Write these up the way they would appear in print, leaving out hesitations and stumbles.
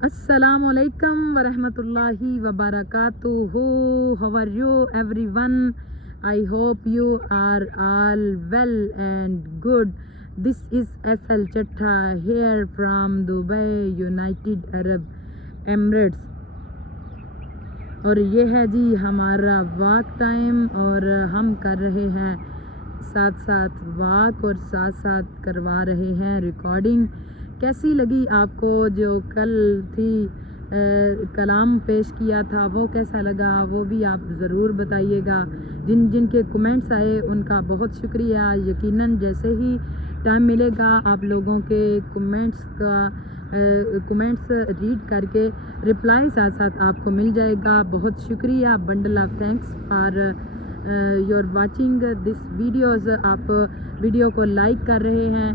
Assalamu alaikum wa rahmatullahi wa barakatuhu. How are you everyone? I hope you are all well and good. This is SL Chatta here from Dubai, United Arab Emirates. اور یہ ہے جی ہمارا walk time اور ہم کر رہے ہیں ساتھ ساتھ واک اور ساتھ ساتھ کروا رہے ہیں ریکارڈنگ. کیسی لگی آپ کو جو کل تھی کلام پیش کیا تھا وہ کیسا لگا وہ بھی آپ ضرور بتائیے گا. جن کے کمنٹس آئے ان کا بہت شکریہ. یقیناً جیسے ہی ٹائم ملے گا آپ لوگوں کے کمنٹس ریڈ کر کے رپلائی ساتھ ساتھ آپ کو مل جائے گا. بہت شکریہ. Bundle of thanks for your watching this videos. آپ ویڈیو کو لائک کر رہے ہیں,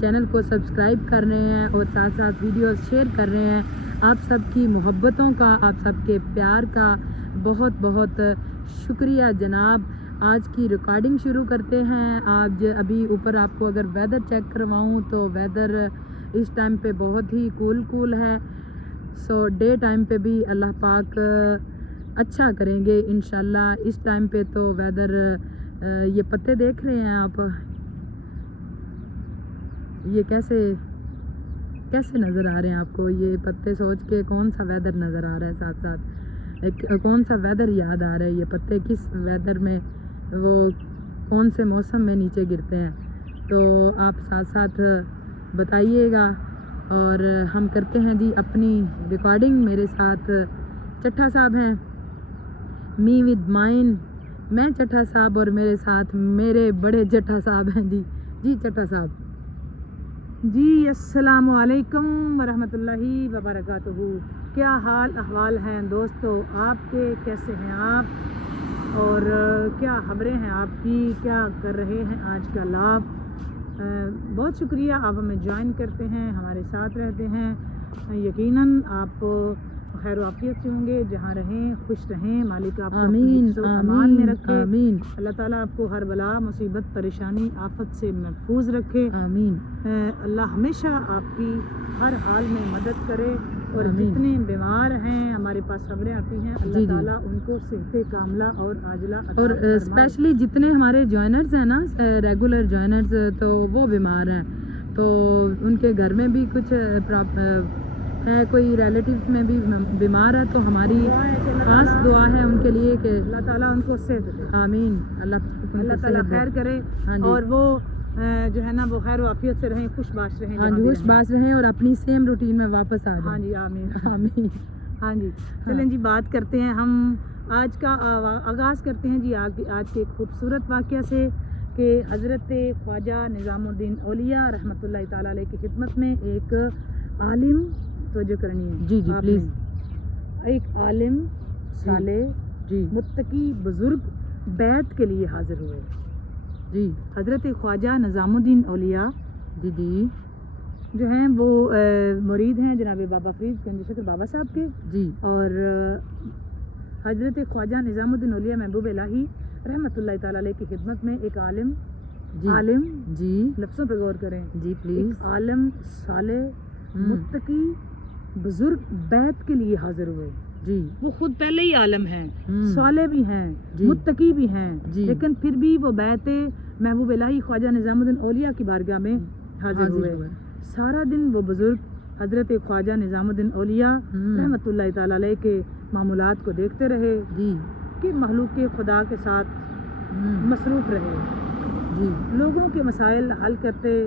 چینل کو سبسکرائب کر رہے ہیں اور ساتھ ساتھ ویڈیوز شیئر کر رہے ہیں. آپ سب کی محبتوں کا, آپ سب کے پیار کا بہت بہت شکریہ جناب. آج کی ریکارڈنگ شروع کرتے ہیں. آج ابھی اوپر آپ کو اگر ویدر چیک کرواؤں تو ویدر اس ٹائم پہ بہت ہی کول ہے. سو ڈے ٹائم پہ بھی اللہ پاک اچھا کریں گے انشاءاللہ. اس ٹائم پہ تو ویدر یہ پتے دیکھ رہے ہیں آپ, یہ کیسے نظر آ رہے ہیں آپ کو یہ پتے. سوچ کے کون سا ویدر نظر آ رہا ہے, ساتھ ساتھ کون سا ویدر یاد آ رہا ہے. یہ پتے کس ویدر میں, وہ کون سے موسم میں نیچے گرتے ہیں, تو آپ ساتھ ساتھ بتائیے گا. اور ہم کرتے ہیں جی اپنی ریکارڈنگ. میرے ساتھ چٹھا صاحب ہیں, می ود مائن, میں چٹھا صاحب, اور میرے ساتھ میرے بڑے چٹھا صاحب ہیں جی چٹھا صاحب. جی السلام علیکم ورحمۃ اللہ وبرکاتہ. کیا حال احوال ہیں دوستو آپ کے, کیسے ہیں آپ اور کیا خبریں ہیں آپ کی, کیا کر رہے ہیں آج کل آپ. بہت شکریہ آپ ہمیں جوائن کرتے ہیں, ہمارے ساتھ رہتے ہیں. یقیناً آپ خیر و عافیت سے ہوں گے, جہاں رہیں خوش رہیں. مالک آپ کو حفظ و امان میں رکھے. آمین. اللہ تعالیٰ آپ کو ہر بلا مصیبت پریشانی آفت سے محفوظ رکھے. آمین. اللہ ہمیشہ آپ کی ہر حال میں مدد کرے. اور جتنے بیمار ہیں ہمارے پاس خبریں آتی ہیں, اللہ تعالیٰ ان کو صحت کاملہ اور عاجلہ عطا اور فرمائے. اسپیشلی جتنے ہمارے جوائنرز ہیں نا, ریگولر جوائنرز, تو وہ بیمار ہیں, تو ان کے گھر میں بھی کچھ ہے, کوئی ریلیٹیوز میں بھی بیمار ہے, تو ہماری خاص دعا ہے ان کے لیے کہ اللہ تعالیٰ ان کو صحت دے. آمین. اللہ تعالیٰ خیر کرے. اور وہ جو ہے نا وہ خیر و عافیت سے رہیں, خوش باش رہیں. ہاں جی, خوش باش رہیں اور اپنی سیم روٹین میں واپس آ جائیں. ہاں جی آمین. آمین. ہاں جی چلیں جی بات کرتے ہیں. ہم آج کا آغاز کرتے ہیں جی آج کے ایک خوبصورت واقعہ سے کہ حضرت خواجہ نظام الدین اولیاء رحمۃ اللہ تعالیٰ علیہ کی خدمت میں ایک عالم, توجہ کرنی ہے جی پلیز, ایک عالم صالح جی متقی بزرگ بیعت کے لیے حاضر ہوئے. جی حضرت خواجہ نظام الدین اولیاء جی جو ہیں وہ مرید ہیں جناب بابا فرید گنج شکر بابا صاحب کے. جی اور حضرت خواجہ نظام الدین اولیاء محبوب الہی رحمۃ اللہ تعالیٰ علیہ کی خدمت میں ایک عالم جی لفظوں پہ غور کریں, جی پلیز, ایک عالم صالح متقی بزرگ بیعت کے لیے حاضر ہوئے. جی وہ خود پہلے ہی عالم ہیں, صالح بھی ہیں, جی متقی بھی ہیں, جی لیکن پھر بھی وہ بیعت محبوب الہی خواجہ نظام الدین اولیاء کی بارگاہ میں حاضر ہوئے. سارا دن وہ بزرگ حضرت خواجہ نظام الدین اولیاء رحمۃ اللہ تعالیٰ علیہ کے معمولات کو دیکھتے رہے کہ مخلوق کے خدا کے ساتھ مصروف رہے. جی لوگوں کے مسائل حل کرتے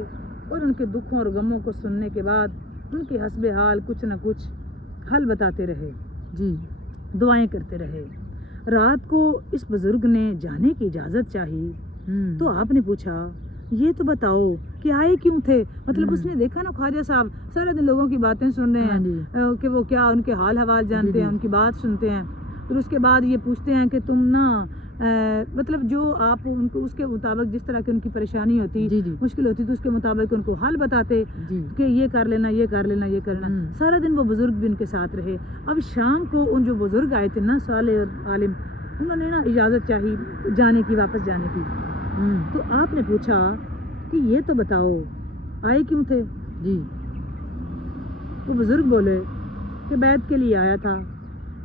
اور ان کے دکھوں اور غموں کو سننے کے بعد ان کے حسب حال کچھ نہ کچھ حل بتاتے رہے. جی دعائیں کرتے رہے. رات کو اس بزرگ نے جانے کی اجازت چاہی تو آپ نے پوچھا یہ تو بتاؤ کہ آئے کیوں تھے. مطلب اس نے دیکھا نا خواجہ صاحب سارا دن لوگوں کی باتیں سن رہے ہیں کہ وہ کیا ان کے حال حوال جانتے ہیں, ان کی بات سنتے ہیں. پھر اس کے بعد یہ پوچھتے ہیں کہ تم نا مطلب جو آپ ان کو اس کے مطابق جس طرح کی ان کی پریشانی ہوتی مشکل ہوتی تو اس کے مطابق ان کو حل بتاتے کہ یہ کر لینا یہ کر لینا یہ کرنا. سارا دن وہ بزرگ بھی ان کے ساتھ رہے. اب شام کو ان جو بزرگ آئے تھے نا صالح اور عالم, انہوں نے نا اجازت چاہی جانے کی, واپس جانے کی. تو آپ نے پوچھا کہ یہ تو بتاؤ آئے کیوں تھے. جی وہ بزرگ بولے کہ بیعت کے لیے آیا تھا.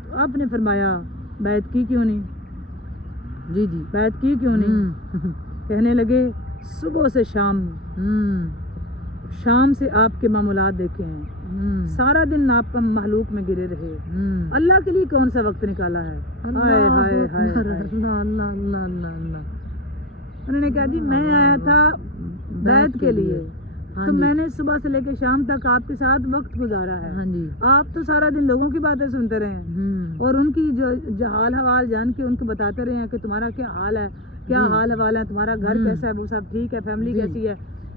تو آپ نے فرمایا بیعت کی کیوں نہیں, جی جی. بیعت کی کیوں نہیں؟ کہنے لگے صبح سے شام, شام سے آپ کے معاملات دیکھے ہیں, سارا دن آپ کا مخلوق میں گرے رہے, اللہ کے لیے کون سا وقت نکالا ہے؟ ہائے ہائے ہائے. اللہ اللہ اللہ اللہ اللہ. انہوں نے کہا جی میں آیا تھا بیعت کے لیے, تو میں نے صبح سے لے کے شام تک آپ کے ساتھ وقت گزارا ہے. ہاں جی. آپ تو سارا دن لوگوں کی باتیں سنتے رہے ہیں اور ان کی جو حال حوال جان کے ان کو بتاتے رہے ہیں کہ تمہارا کیا حال ہے, کیا حال حوال ہے, تمہارا گھر کیسا ہے, وہ سب ٹھیک ہے, فیملی کیسی ہے,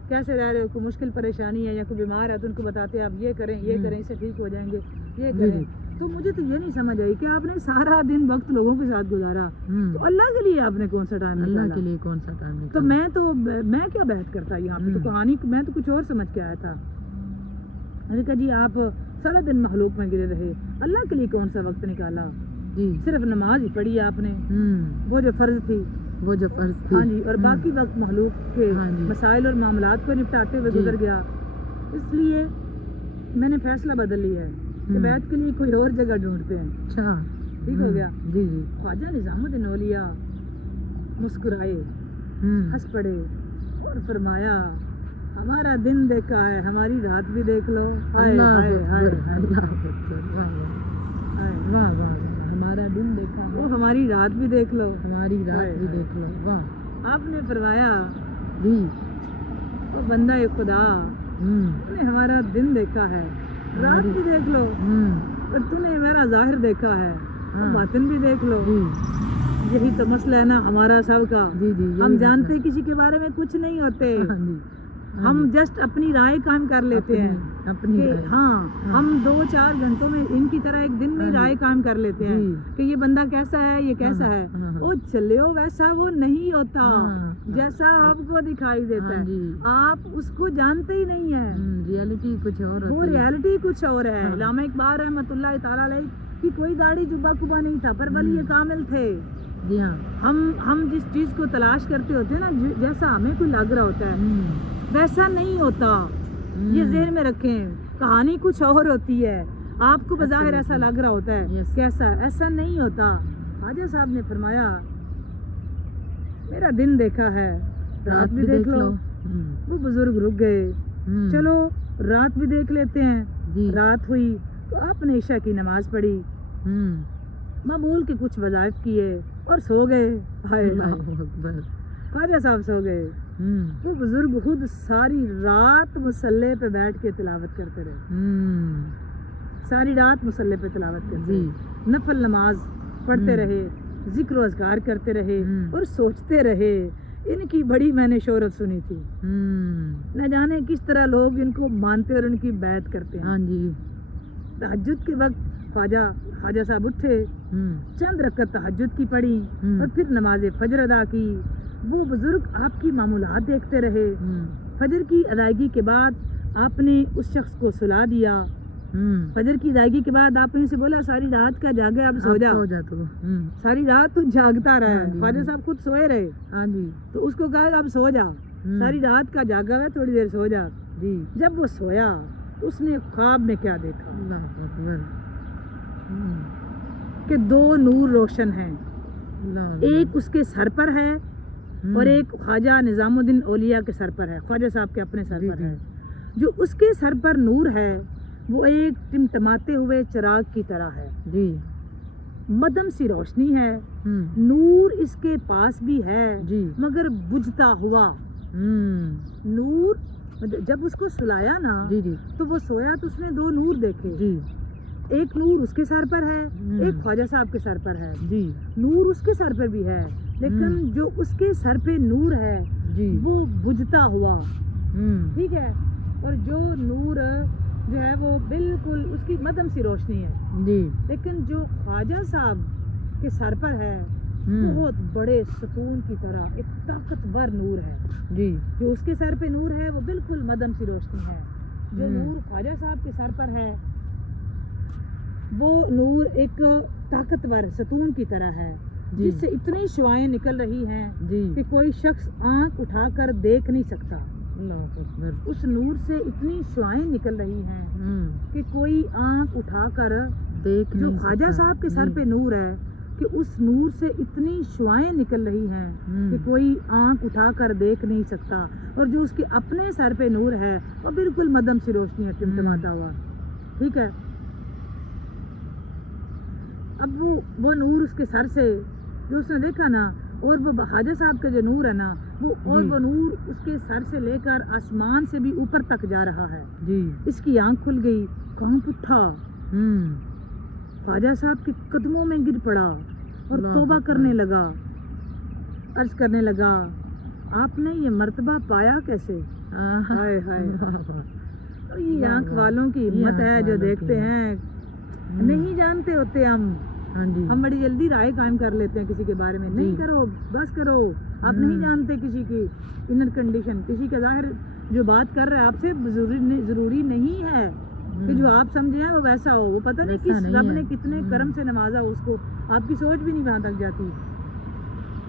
کیسے رہ رہے ہو, کوئی مشکل پریشانی ہے یا کوئی بیمار ہے تو ان کو بتاتے ہیں آپ یہ کریں یہ کریں, اس سے ٹھیک ہو جائیں گے, یہ کریں. تو مجھے تو یہ نہیں سمجھ آئی کہ آپ نے سارا دن وقت لوگوں کے ساتھ گزارا, تو اللہ کے لیے آپ نے کون سا ٹائم نکالا؟ اللہ کے لیے کون سا ٹائم نکالا؟ تو میں کیا بیعت کرتا یہاں پہ, تو کہانی میں تو کچھ اور سمجھ کے آیا تھا. میں نے کہا جی آپ سارا دن مخلوق میں گرے رہے, اللہ کے لیے کون سا وقت نکالا؟ جی. صرف نماز ہی پڑھی آپ نے, وہ جو فرض تھی, وہ جو فرض تھی. ہاں جی, اور باقی وقت مخلوق کے مسائل اور معاملات کو نپٹاتے ہوئے گزر گیا. اس لیے میں نے فیصلہ بدل لیا ہے کہ بیعت کے لیے کوئی اور جگہ ڈھونڈتے ہیں. اچھا ٹھیک ہو گیا. جی جی. خواجہ نظام الدین اولیاء مسکرائے, ہنس پڑے اور فرمایا ہمارا دن دیکھا ہے, ہماری رات بھی دیکھ لو. ہائے ہائے ہائے واہ واہ. ہمارا دن دیکھا, وہ ہماری رات بھی دیکھ لو, ہماری رات بھی دیکھ لو. واہ. آپ نے فرمایا جی وہ بندہ خدا نے ہمارا دن دیکھا ہے, رات بھی دیکھ لو, اور تم نے میرا ظاہر دیکھا ہے, باطن بھی دیکھ لو. یہی تو مسئلہ ہے نا ہمارا سب کا. ہم جانتے کسی کے بارے میں کچھ نہیں ہوتے, ہم جسٹ اپنی رائے قائم کر لیتے ہیں کہ ہاں ہم 2-4 گھنٹوں میں ان کی طرح ایک دن میں رائے قائم کر لیتے ہیں کہ یہ بندہ کیسا ہے, یہ کیسا ہے. وہ چلو ویسا وہ نہیں ہوتا جیسا آپ کو دکھائی دیتا ہے, آپ اس کو جانتے ہی نہیں ہیں. ریالٹی کچھ اور, وہ ریالٹی کچھ اور ہے. علامہ اقبال رحمۃ اللہ تعالیٰ علیہ کی کوئی داڑھی جبہ کبا نہیں تھا, پر ولی کامل تھے. جی ہاں. ہم جس چیز کو تلاش کرتے ہوتے ہیں نا, جیسا ہمیں کوئی لگ رہا ہوتا ہے ویسا نہیں ہوتا. یہ ذہن میں رکھیں, کہانی کچھ اور ہوتی ہے. آپ کو بظاہر ایسا لگ رہا ہوتا ہے کیسا, ایسا نہیں ہوتا. خواجہ صاحب نے فرمایا میرا دن دیکھا ہے, رات بھی دیکھ لو. وہ بزرگ رک گئے, چلو رات بھی دیکھ لیتے ہیں. رات ہوئی تو آپ نے عشاء کی نماز پڑھی, معمول کے کچھ وظائف کیے اور سو گئے. خواجہ صاحب سو گئے. وہ بزرگ خود ساری رات مصلے پہ بیٹھ کے تلاوت کرتے رہے, ساری رات مصلے پہ تلاوت کرتے رہے, نفل نماز پڑھتے رہے, ذکر و اذکار کرتے رہے اور سوچتے رہے. ان کی بڑی میں نے شہرت سنی تھی, نہ جانے کس طرح لوگ ان کو مانتے اور ان کی بیعت کرتے ہیں. تہجد کے وقت خواجہ صاحب اٹھے, چند رکعت تہجد کی پڑھی اور پھر نماز فجر ادا کی. وہ بزرگ آپ کی معمولات دیکھتے رہے. فجر کی ادائیگی کے بعد آپ نے اس شخص کو سلا دیا. فجر کی ادائیگی کے بعد آپ نے اسے بولا ساری رات کا جاگے, اب سو جا. ساری رات تو جاگتا رہا. خواجہ صاحب خود سوئے رہے, تو اس کو کہا اب سو جا, ساری رات کا جاگا ہے, تھوڑی دیر سو جا. جب وہ سویا تو اس نے خواب میں کیا دیکھا کہ 2 نور روشن ہیں, ایک اس کے سر پر ہے اور ایک خواجہ نظام الدین اولیاء کے سر پر ہے, خواجہ صاحب کے اپنے سر پر ہے. جو اس کے سر پر نور ہے وہ ایک ٹمٹماتے ہوئے چراغ کی طرح ہے, مدھم سی روشنی ہے. نور اس کے پاس بھی ہے مگر بجھتا ہوا نور. جب اس کو سلایا نا تو وہ سویا تو اس نے 2 نور دیکھے. ایک نور اس کے سر پر ہے, ایک خواجہ صاحب کے سر پر ہے. نور اس کے سر پر بھی ہے, لیکن جو اس کے سر پہ نور ہے وہ بجھتا ہوا, ٹھیک ہے, اور جو نور جو ہے وہ بالکل اس کی مدھم سی روشنی ہے. لیکن جو خواجہ صاحب کے سر پر ہے بہت بڑے سکون کی طرح ایک طاقتور نور ہے. جو اس کے سر پہ نور ہے وہ بالکل مدھم سی روشنی ہے. جو نور خواجہ صاحب کے سر پر ہے وہ نور ایک طاقتور ستون کی طرح ہے, جس سے اتنی شعائیں نکل رہی ہیں کہ کوئی شخص آنکھ اٹھا کر دیکھ نہیں سکتا. اللہ اکبر اس نور سے اتنی شعائیں نکل رہی ہیں کہ کوئی آنکھ اٹھا کر دیکھ جو نہیں خواجہ سکتا. صاحب کے سر پہ نور ہے کہ اس نور سے اتنی شعائیں نکل رہی ہیں کہ کوئی آنکھ اٹھا کر دیکھ نہیں سکتا. اور جو اس کے اپنے سر پہ نور ہے وہ بالکل مدھم سی روشنی ہے ٹمٹماتا ہوا. ٹھیک ہے. اب وہ نور اس کے سر سے جو اس نے دیکھا نا، اور وہ خواجہ صاحب کا جو نور ہے نا وہ نور اس کے سر سے لے کر آسمان سے بھی اوپر تک جا رہا ہے. جی اس کی آنکھ کھل گئی، کانپ اٹھا، خواجہ صاحب کے قدموں میں گر پڑا اور توبہ کرنے لگا. عرض کرنے لگا، آپ نے یہ مرتبہ پایا کیسے؟ ہائے ہائے. تو یہ آنکھ والوں کی ہمت ہے جو دیکھتے ہیں. نہیں جانتے ہوتے ہم بڑی جلدی رائے قائم کر لیتے ہیں کسی کے بارے میں. نہیں کرو، بس کرو. آپ نہیں جانتے کسی کی انر کنڈیشن، کسی کا ظاہر جو بات کر رہا ہے آپ سے ضروری نہیں ہے کہ جو آپ سمجھے ہیں وہ ویسا ہو. وہ پتہ نہیں کس رب نے کتنے کرم سے نوازا اس کو، آپ کی سوچ بھی نہیں وہاں تک جاتی.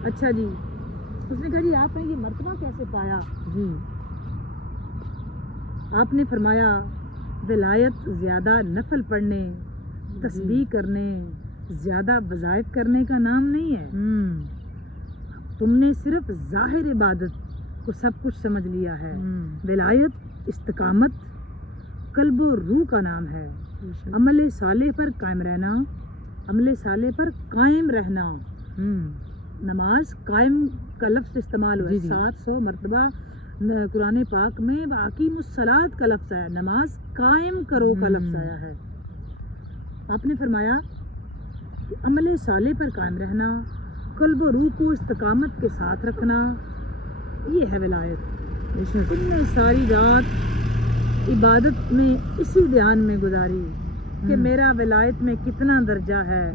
اچھا جی، اس نے کہا جی آپ نے یہ مرتبہ کیسے پایا؟ جی آپ نے فرمایا، ولایت زیادہ نفل پڑھنے، تسبیح کرنے، زیادہ وظائف کرنے کا نام نہیں ہے. تم نے صرف ظاہر عبادت کو سب کچھ سمجھ لیا ہے. ولایت استقامت قلب و روح کا نام ہے. عمل صالح پر قائم رہنا، عمل صالح پر قائم رہنا. نماز قائم کا لفظ استعمال ہوا ہے 700 مرتبہ قرآن پاک میں. اقیموا الصلاۃ کا لفظ ہے، نماز قائم کرو کا لفظ آیا ہے. آپ نے فرمایا کہ عمل صالح پر قائم رہنا، قلب و روح کو استقامت کے ساتھ رکھنا، یہ ہے ولایت. تم نے ساری رات عبادت میں اسی دھیان میں گزاری کہ میرا ولایت میں کتنا درجہ ہے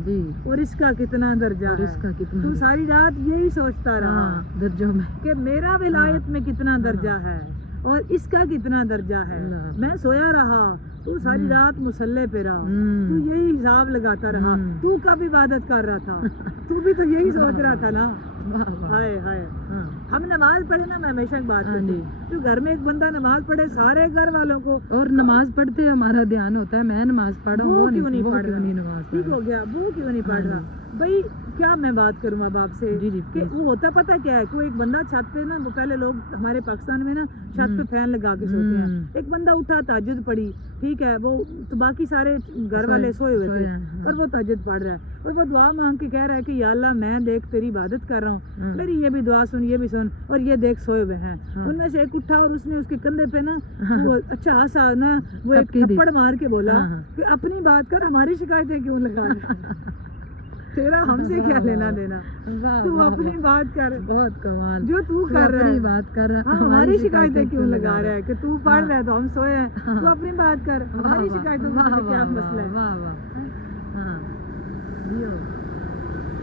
اور اس کا کتنا درجہ ہے. تو ساری رات یہی سوچتا رہا درجوں میں کہ میرا ولایت میں کتنا درجہ ہے اور اس کا کتنا درجہ ہے. میں سویا رہا، تو ساری رات مصلے پہ رہا، تو یہی حساب لگاتا رہا. تو کب عبادت کر رہا تھا؟ تو بھی تو یہی سوچ رہا تھا نا. ہائے ہائے. ہم نماز پڑھے نا، میں ہمیشہ ایک بات کرتی ہوں، تو گھر میں ایک بندہ نماز پڑھے سارے گھر والوں کو، اور نماز پڑھتے ہمارا دھیان ہوتا ہے میں نماز پڑھا ہوں، وہ کیوں نہیں پڑھ رہا؟ نماز ٹھیک ہو گیا، وہ کیوں نہیں پڑھ رہا؟ بھائی کیا میں بات کروں اب آپ سے کہ وہ ہوتا پتہ کیا ہے، کوئی ایک بندہ چھت پہ نا، وہ پہلے لوگ ہمارے پاکستان میں نا چھت پہ فین لگا کے سوتے ہیں. ایک بندہ اٹھا، تہجد پڑھی، ٹھیک ہے، وہ تو باقی سارے گھر والے سوئے ہوئے تھے اور وہ تہجد پڑھ رہا ہے اور وہ دعا مانگ کے کہہ رہا ہے کہ یا اللہ میں دیکھ تیری عبادت کر رہا ہوں، میری یہ بھی دعا سن، یہ بھی سن، اور یہ دیکھ سوئے ہوئے ہیں. ان میں سے ایک اٹھا اور اس نے اس کے کندھے پہ نا وہ اچھا ہنسا نا، وہ ایک تھپڑ مار کے بولا کہ اپنی بات کر، ہماری شکایتیں کیوں لگا رہا ہے؟ تیرا ہم سے کیا لینا دینا؟ تو اپنی بات کر. بہت کمال جو تو کر رہا ہے، بات کر رہا، ہماری شکایتیں کیوں لگا رہا ہے کہ تو پڑھ رہا ہے تو ہم سوئے ہیں. تو اپنی بات کر، ہماری شکایتوں کا کیا مسئلہ ہے؟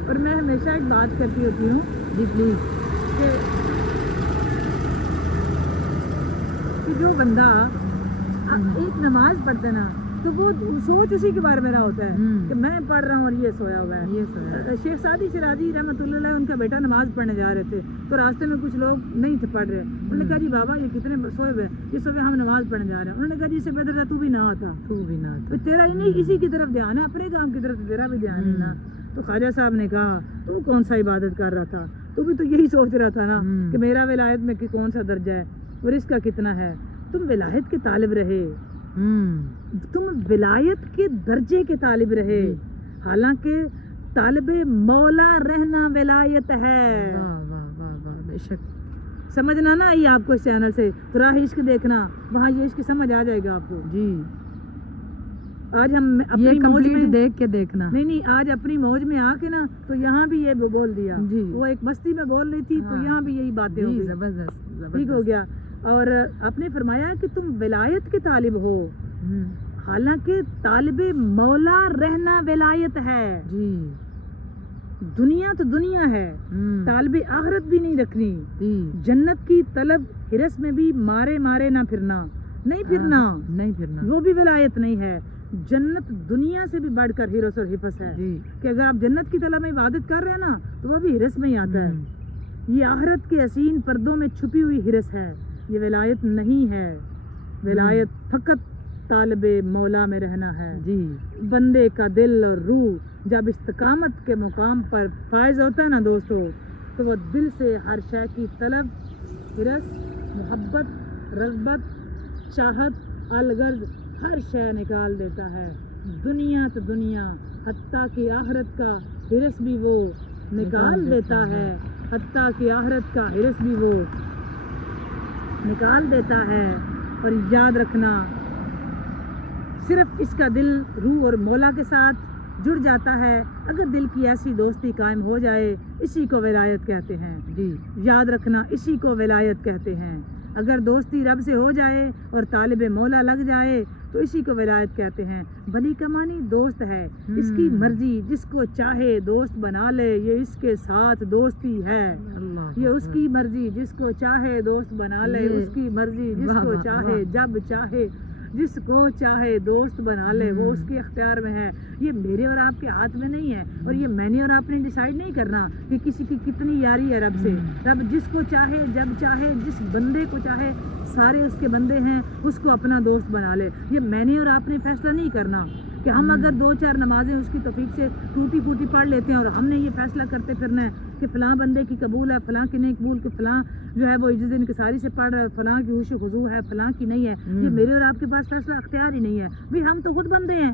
اور میں ہمیشہ ایک بات کرتی ہوتی ہوں جی پلیز، کہ جو بندہ ایک نماز پڑھتا ہے نا، تو وہ سوچ اسی کے بارے میں رہا ہوتا ہے کہ میں پڑھ رہا ہوں اور یہ سویا ہوا ہے. شیخ سعدی شیرازی رحمۃ اللہ علیہ، ان کا بیٹا نماز پڑھنے جا رہے تھے تو راستے میں کچھ لوگ نہیں تھے پڑھ رہے. انہوں نے کہا جی بابا یہ کتنے سوئے ہوئے ہیں؟ یہ سوئے ہم نماز پڑھنے جا رہے ہیں. انہوں نے کہا جی اس سے بہتر تھا تو بھی نہ آتا، تیرا نہیں اسی کی طرف دھیان ہے، اپنے کام کی طرف تیرا بھی دھیان ہے نا. تو خواجہ صاحب نے کہا تو کون سا عبادت کر رہا تھا؟ تو بھی تو یہی سوچ رہا تھا نا کہ میرا ولایت میں کون سا درجہ ہے اور اس کا کتنا ہے. تم ولایت کے طالب رہے، تم ولایت کے درجے کے طالب رہے، حالانکہ طالب مولا رہنا ولایت ہے. بے شک سمجھنا نا یہ آپ کو اس چینل سے تو راہ عشق دیکھنا، وہاں یہ عشق سمجھ آ جائے گا آپ کو. جی آج ہم اپنی موج میں دیکھ کے دیکھنا، نہیں آج اپنی موج میں آ کے نا تو یہاں بھی یہ بول دیا. وہ ایک مستی میں بول رہی تھی تو یہاں بھی یہی باتیں ہو گئی. زبردست ٹھیک ہو گیا. اور آپ نے فرمایا کہ تم ولایت کے طالب ہو، حالانکہ طالب مولا رہنا ولایت ہے. جی دنیا تو دنیا ہے، طالب آخرت بھی نہیں رکھنی. جنت کی طلب ہرس میں بھی مارے نہ پھرنا، نہیں پھرنا، وہ بھی ولایت نہیں ہے. جنت دنیا سے بھی بڑھ کر ہرس اور حفظ ہے کہ اگر آپ جنت کی طلب میں عبادت کر رہے ہیں نا تو وہ بھی ہرس میں ہی آتا ہے. یہ آخرت کے حسین پردوں میں چھپی ہوئی ہرس ہے. یہ ولایت نہیں ہے، ولایت فقط طالب مولا میں رہنا ہے۔ جی بندے کا دل اور روح جب استقامت کے مقام پر فائز ہوتا ہے نا دوستو، تو وہ دل سے ہر شے کی طلب، ہرس، محبت، رغبت، چاہت، الغرض ہر شے نکال دیتا ہے۔ دنیا تو دنیا، حتیٰ کہ آخرت کا ہرس بھی وہ نکال دیتا ہے، حتیٰ کہ آخرت کا ہرس بھی وہ نکال دیتا ہے۔ اور یاد رکھنا، صرف اس کا دل روح اور مولا کے ساتھ جڑ جاتا ہے۔ اگر دل کی ایسی دوستی قائم ہو جائے، اسی کو ولایت کہتے ہیں۔ جی یاد رکھنا، اسی کو ولایت کہتے ہیں۔ اگر دوستی رب سے ہو جائے اور طالب مولا لگ جائے تو اسی کو ولایت کہتے ہیں۔ بلی کا معنی دوست ہے، اس کی مرضی، جس کو چاہے دوست بنا لے، یہ اس کے ساتھ دوستی ہے۔ اللہ یہ اس کی مرضی، جس کو چاہے دوست بنا لے، اس کی مرضی، جس کو چاہے جب چاہے جس کو چاہے دوست بنا لے، وہ اس کے اختیار میں ہے۔ یہ میرے اور آپ کے ہاتھ میں نہیں ہے، اور یہ میں نے اور آپ نے ڈیسائیڈ نہیں کرنا کہ کسی کی کتنی یاری ہے رب سے۔ رب جس کو چاہے جب چاہے جس بندے کو چاہے، سارے اس کے بندے ہیں، اس کو اپنا دوست بنا لے۔ یہ میں نے اور آپ نے فیصلہ نہیں کرنا کہ ہم اگر 2-4 نمازیں اس کی توفیق سے ٹوٹی پھوٹی پڑھ لیتے ہیں اور ہم نے یہ فیصلہ کرتے پھرنا ہے کہ فلاں بندے کی قبول ہے، فلاں کی نہیں قبول، کہ فلاں جو ہے وہ عجز انکساری سے پڑھ رہا ہے، فلاں کی ہوش خضوع ہے، فلاں کی نہیں ہے۔ یہ میرے اور آپ کے پاس فیصلہ اختیار ہی نہیں ہے۔ بھی ہم تو خود بندے ہیں،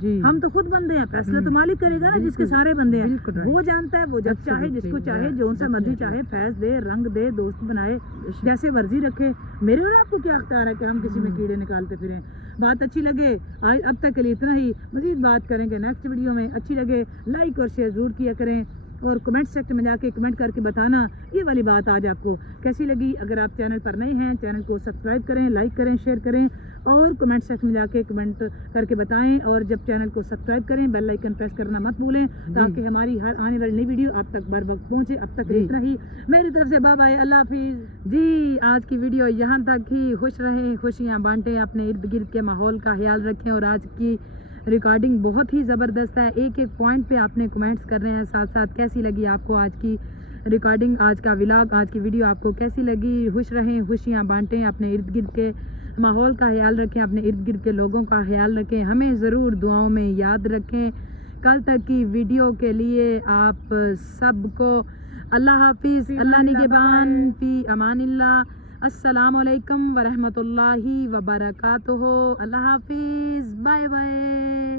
جی ہم تو خود بندے ہیں، فیصلہ تو مالک کرے گا نا جس کے سارے بندے ہیں۔ بالکل right. وہ جانتا ہے، وہ جب چاہے جس کو چاہے جون سا مرضی چاہے فیض دے، رنگ دے، دوست بنائے، جیسے مرضی رکھے۔ میرے اور آپ کو کیا اختیار ہے کہ ہم کسی میں کیڑے نکالتے پھریں۔ بات اچھی لگے آج اب تک کے لیے اتنا ہی، مزید بات کریں گے نیکسٹ ویڈیو میں۔ اچھی لگے لائک اور شیئر ضرور کیا کریں، اور کمنٹ سیکشن میں جا کے کمنٹ کر کے بتانا یہ والی بات آج آپ کو کیسی لگی۔ اگر آپ چینل پر نئے ہیں، چینل کو سبسکرائب کریں، لائک کریں، شیئر کریں، اور کمنٹ سیکشن میں جا کے کمنٹ کر کے بتائیں۔ اور جب چینل کو سبسکرائب کریں، بیل آئیکن پریس کرنا مت بھولیں تاکہ ہماری ہر آنے والی نئی ویڈیو آپ تک بر وقت پہنچے۔ اب تک اتنا ہی، میری طرف سے بائے بائے، اللہ حافظ۔ جی آج کی ویڈیو یہاں تک ہی۔ خوش رہیں، خوشیاں بانٹیں، اپنے ارد گرد کے ماحول کا خیال رکھیں۔ اور آج کی ریکارڈنگ بہت ہی زبردست ہے، ایک ایک پوائنٹ پہ آپ نے کمنٹس کر رہے ہیں، ساتھ ساتھ کیسی لگی آپ کو آج کی ریکارڈنگ، آج کا ولاگ، آج کی ویڈیو آپ کو کیسی لگی۔ خوش رہیں، خوشیاں بانٹیں، اپنے ارد گرد کے ماحول کا خیال رکھیں، اپنے ارد گرد کے لوگوں کا خیال رکھیں، ہمیں ضرور دعاؤں میں یاد رکھیں۔ کل تک کی ویڈیو کے لیے آپ سب کو اللہ حافظ، اللہ نگہبان، فی امان اللہ، السلام علیکم ورحمۃ اللہ وبرکاتہ، اللہ حافظ، بائے بائے۔